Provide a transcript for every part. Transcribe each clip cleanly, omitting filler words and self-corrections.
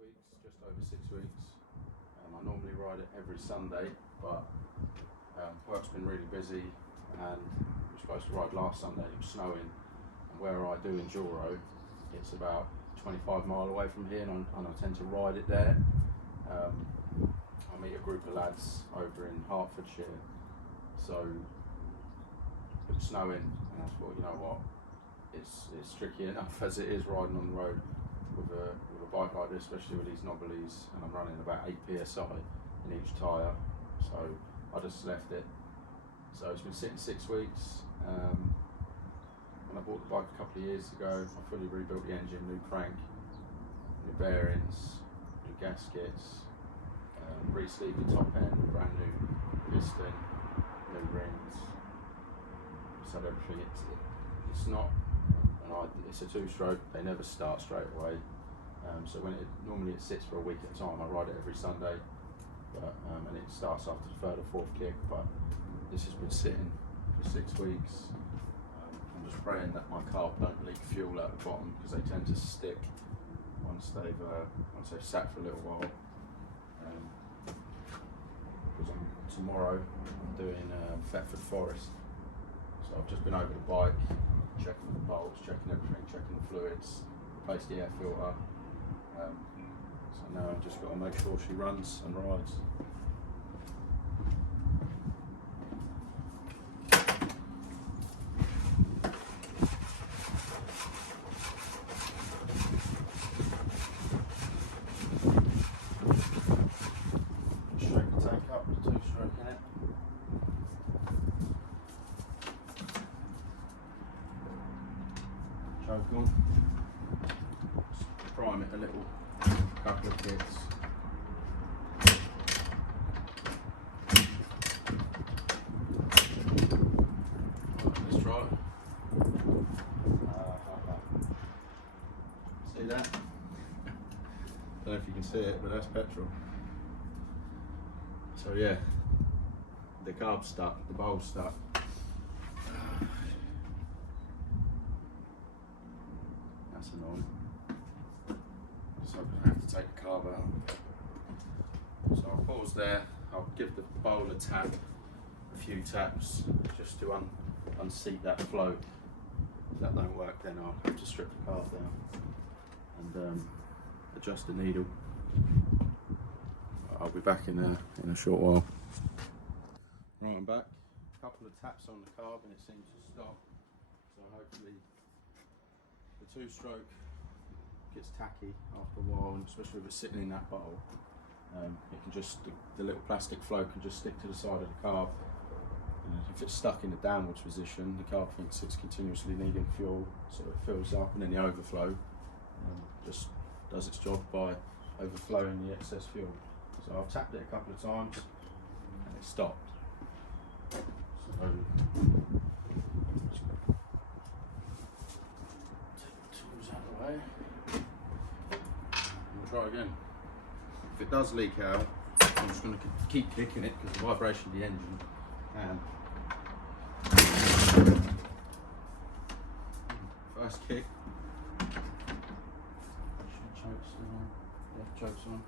weeks, just over 6 weeks. I normally ride it every Sunday, but work's been really busy and we were supposed to ride last Sunday. It was snowing, and where I do enduro, it's about 25 mile away from here, and I tend to ride it there. I meet a group of lads over in Hertfordshire, so it was snowing, and I thought, you know what, it's tricky enough as it is riding on the road with a bike like this, especially with these knobblies, and I'm running about 8 psi in each tyre, so I just left it. So it's been sitting 6 weeks. When I bought the bike a couple of years ago, I fully rebuilt the engine, new crank, new bearings, new gaskets, re-sleeved the top end, brand new piston, new rings. So everything, it's not, it's a two-stroke, they never start straight away. So normally it sits for a week at a time. I ride it every Sunday, but, and it starts after the third or fourth kick, but this has been sitting for 6 weeks. I'm just praying that my carb don't leak fuel out the bottom, because they tend to stick once they've sat for a little while. Because tomorrow I'm doing Thetford Forest, so I've just been over the bike, checking the bolts, checking everything, checking the fluids, replaced the air filter. So now I've just got to make sure she runs and rides. Straight the tank up with a two-stroke in it. Choke on. Prime it a little, couple of bits. Let's try it. See that? Don't know if you can see it, but that's petrol. So yeah, the carb's stuck, the bowl's stuck. That's annoying. So I'm going to have to take the carb out. So I'll pause there, I'll give the bowl a tap, a few taps, just to unseat that flow. If that don't work, then I'll have to strip the carb down and adjust the needle. I'll be back in a short while. Right, I'm back. A couple of taps on the carb and it seems to stop. So hopefully the two-stroke gets tacky after a while, and especially if it's sitting in that bowl, it can just, the little plastic flow can just stick to the side of the carb. And if it's stuck in a downwards position, the carb thinks it's continuously needing fuel, so it fills up, and then the overflow just does its job by overflowing the excess fuel. So I've tapped it a couple of times and it stopped. So take the tools out of the way. We'll try again. If it does leak out, I'm just going to keep kicking it because the vibration of the engine. First kick. Chokes on. Yeah, chokes on.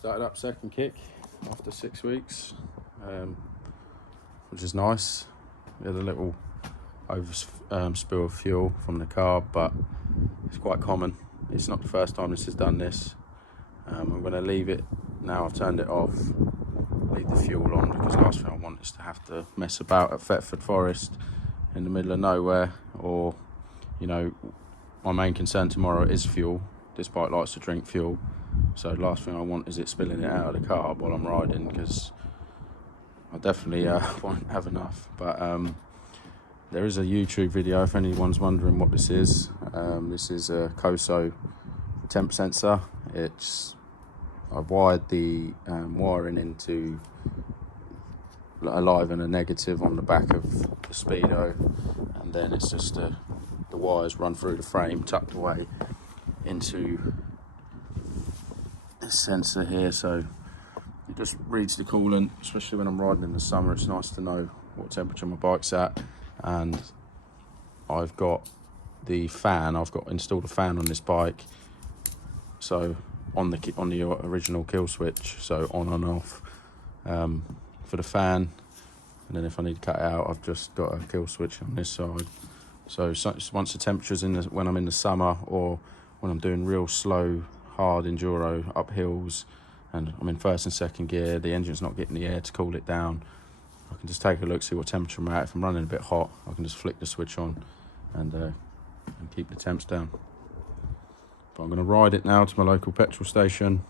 started up second kick after 6 weeks, which is nice. We had a little spill of fuel from the carb, but it's quite common. It's not the first time this has done this. I'm going to leave it now. I've turned it off, leave the fuel on, because the last thing I want is to have to mess about at Thetford Forest in the middle of nowhere, or, you know, my main concern tomorrow is fuel. This bike likes to drink fuel, so the last thing I want is it spilling it out of the car while I'm riding, because I definitely won't have enough. But there is a YouTube video if anyone's wondering what this is. This is a Koso temp sensor. I've wired the wiring into a live and a negative on the back of the Speedo, and then it's just the wires run through the frame, tucked away into this sensor here, so it just reads the coolant. Especially when I'm riding in the summer, it's nice to know what temperature my bike's at. And I've got the fan. I've got installed a fan on this bike, so on the original kill switch, so on and off for the fan. And then if I need to cut it out, I've just got a kill switch on this side. So once the temperature's when I'm in the summer, or when I'm doing real slow, hard enduro up hills, and I'm in first and second gear, the engine's not getting the air to cool it down, I can just take a look, see what temperature I'm at. If I'm running a bit hot, I can just flick the switch on and keep the temps down. But I'm going to ride it now to my local petrol station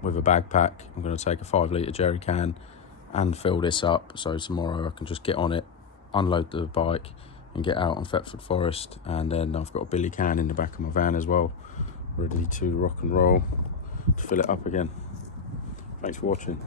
with a backpack. I'm going to take a 5 litre jerry can and fill this up, so tomorrow I can just get on it, unload the bike and get out on Thetford Forest. And then I've got a billy can in the back of my van as well, ready to rock and roll, to fill it up again. Thanks for watching.